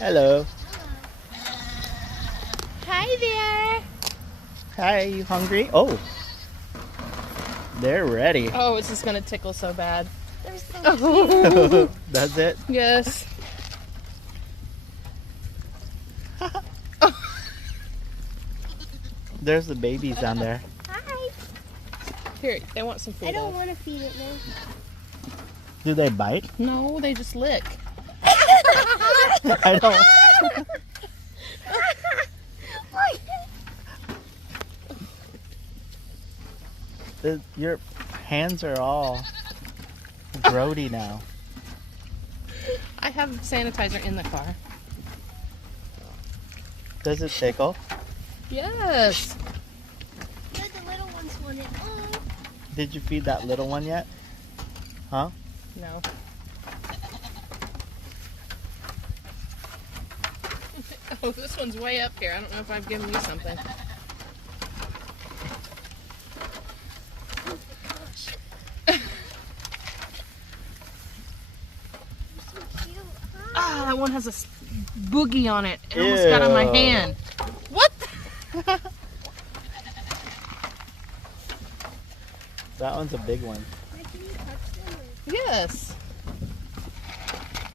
Hello. Hi there. Hi, you hungry? Oh, they're ready. Oh, it's just gonna tickle so bad. They're so cute. Oh, Does it? yes. There's the babies down there. Hi. Here, they want some food. I don't Alex. want to feed it now. Do they bite? No, they just lick. I don't. Your hands are all grody now. I have sanitizer in the car. Does it tickle? Yes. Good, the little ones want it. Oh. Did you feed that little one yet? Huh? No. Oh, this one's way up here. I don't know if I've given you something. So cute. Hi. Ah, that one has a boogie on it. It almost got on my Ew. hand. What? That one's a big one. Can you touch them? Or... Yes.